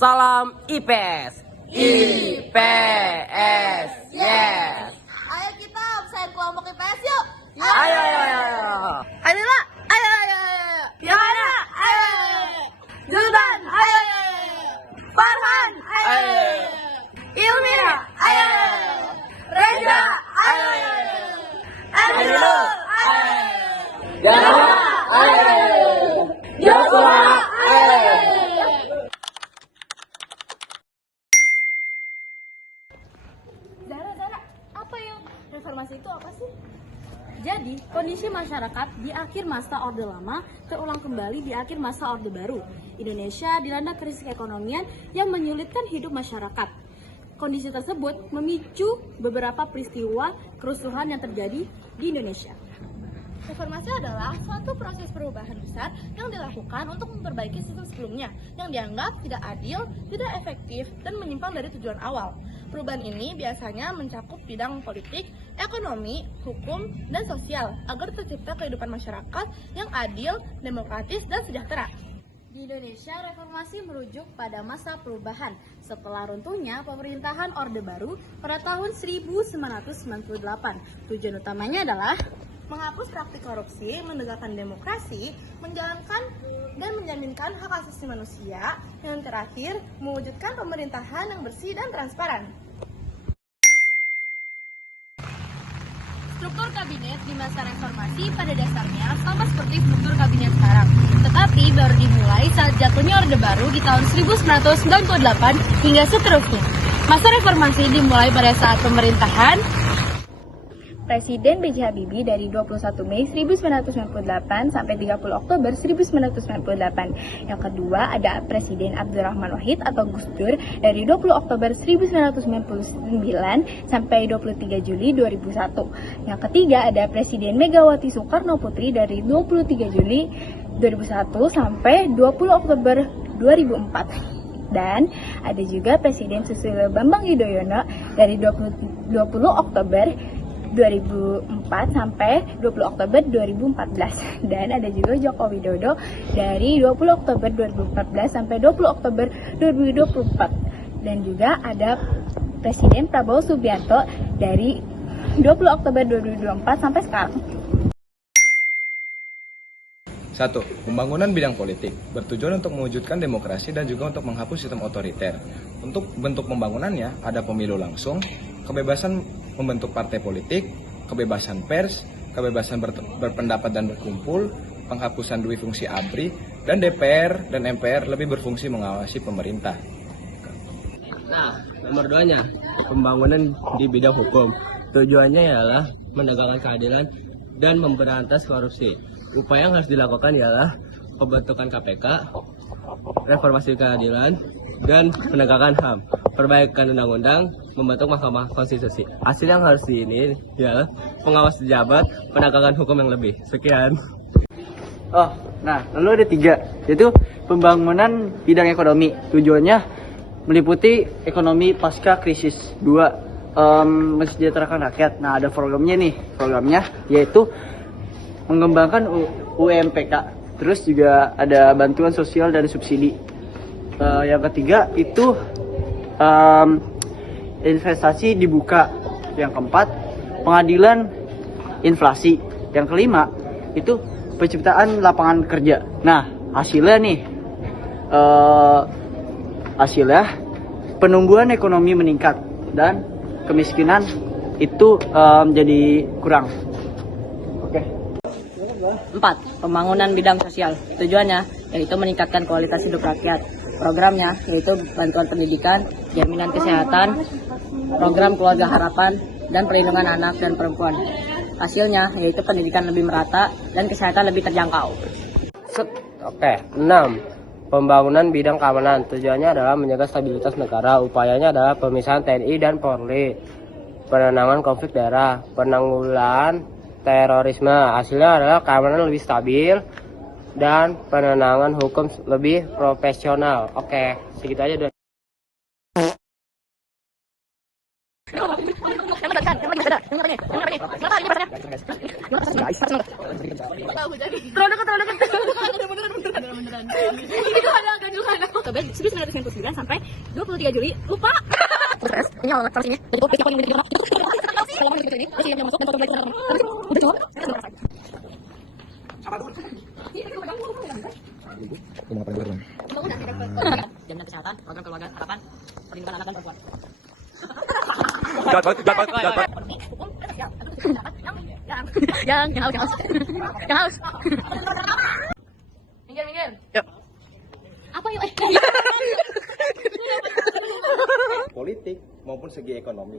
Salam IPS. IPS, yes. Ayo kita absen kelompok IPS yuk. Ayo. Ayo. Yana, ayo. Zulban, ayo. Farhan, ayo. Ilmira, ayo. Reza, ayo. Ariel, ayo. Dara, ayo. Joshua, ayo. Zara, apa yang reformasi itu apa sih? Jadi, kondisi masyarakat di akhir masa Orde Lama terulang kembali di akhir masa Orde Baru. Indonesia dilanda krisis keekonomian yang menyulitkan hidup masyarakat. Kondisi tersebut memicu beberapa peristiwa kerusuhan yang terjadi di Indonesia. Reformasi adalah suatu proses perubahan besar yang dilakukan untuk memperbaiki sistem sebelumnya yang dianggap tidak adil, tidak efektif, dan menyimpang dari tujuan awal. Perubahan ini biasanya mencakup bidang politik, ekonomi, hukum, dan sosial agar tercipta kehidupan masyarakat yang adil, demokratis, dan sejahtera. Di Indonesia, reformasi merujuk pada masa perubahan setelah runtuhnya pemerintahan Orde Baru pada tahun 1998. Tujuan utamanya adalah Menghapus praktik korupsi, menegakkan demokrasi, menjalankan dan menjaminkan hak asasi manusia, yang terakhir mewujudkan pemerintahan yang bersih dan transparan. struktur kabinet di masa reformasi pada dasarnya sama seperti struktur kabinet sekarang. Tetapi baru dimulai saat jatuhnya Orde Baru di tahun 1998 hingga seterusnya. Masa reformasi dimulai pada saat pemerintahan Presiden B.J. Habibie dari 21 Mei 1998 sampai 30 Oktober 1998. Yang kedua ada Presiden Abdurrahman Wahid atau Gus Dur dari 20 Oktober 1999 sampai 23 Juli 2001. Yang ketiga ada Presiden Megawati Soekarno Putri dari 23 Juli 2001 sampai 20 Oktober 2004. Dan ada juga Presiden Susilo Bambang Yudhoyono dari 20 Oktober 2004 sampai 20 Oktober 2014. Dan ada juga Joko Widodo dari 20 Oktober 2014 sampai 20 Oktober 2024. Dan juga ada Presiden Prabowo Subianto dari 20 Oktober 2024 sampai sekarang. 1. Pembangunan bidang politik bertujuan untuk mewujudkan demokrasi dan juga untuk menghapus sistem otoriter. Untuk bentuk pembangunannya ada pemilu langsung, kebebasan membentuk partai politik, kebebasan pers, kebebasan berpendapat dan berkumpul, penghapusan dui fungsi ABRI, dan DPR dan MPR lebih berfungsi mengawasi pemerintah. Nah, nomor 2-nya, pembangunan di bidang hukum. Tujuannya ialah menegakkan keadilan dan memberantas korupsi. Upaya yang harus dilakukan ialah pembentukan KPK, reformasi keadilan, dan penegakan HAM, perbaikan undang-undang, membentuk Mahkamah Konstitusi. Hasil yang harus ini ialah pengawas pejabat, penegakan hukum yang lebih. Sekian. Nah, lalu ada 3, yaitu pembangunan bidang ekonomi. Tujuannya meliputi ekonomi pasca krisis. 2, mensejahterakan rakyat. Nah, ada programnya yaitu mengembangkan UMPK. Terus juga ada bantuan sosial dan subsidi. Yang ketiga itu investasi dibuka. Yang keempat, pengadilan inflasi. Yang kelima itu penciptaan lapangan kerja. Nah, hasilnya penumbuhan ekonomi meningkat dan kemiskinan itu jadi kurang. 4. Pembangunan bidang sosial. Tujuannya yaitu meningkatkan kualitas hidup rakyat. Programnya yaitu bantuan pendidikan, jaminan kesehatan, program keluarga harapan, dan perlindungan anak dan perempuan. Hasilnya yaitu pendidikan lebih merata dan kesehatan lebih terjangkau. 6. Pembangunan bidang keamanan. Tujuannya adalah menjaga stabilitas negara. Upayanya adalah pemisahan TNI dan Polri, penanganan konflik daerah, penanggulangan terorisme. Hasilnya adalah keamanan lebih stabil dan penanganan hukum lebih profesional. Oke, segitu aja dulu. Yang nih? Yang mana nih? Kenapa ini pasarnya? Tahu jadi. Terlalu dekat. Beneran. Itu ada gaduhan. Oktober 1999 sampai 23 Juli. Lupa. Terus ini alamat sanksinya. Jadi siapa yang miliki kalau mau ini, siapa yang masuk dan foto belajar. Betul. Jaminan kesehatan, program keluarga harapan, perlindungan anak dan perempuan. Yang haus. Minggir. Yuk. Apa yuk? Politik maupun segi ekonomi.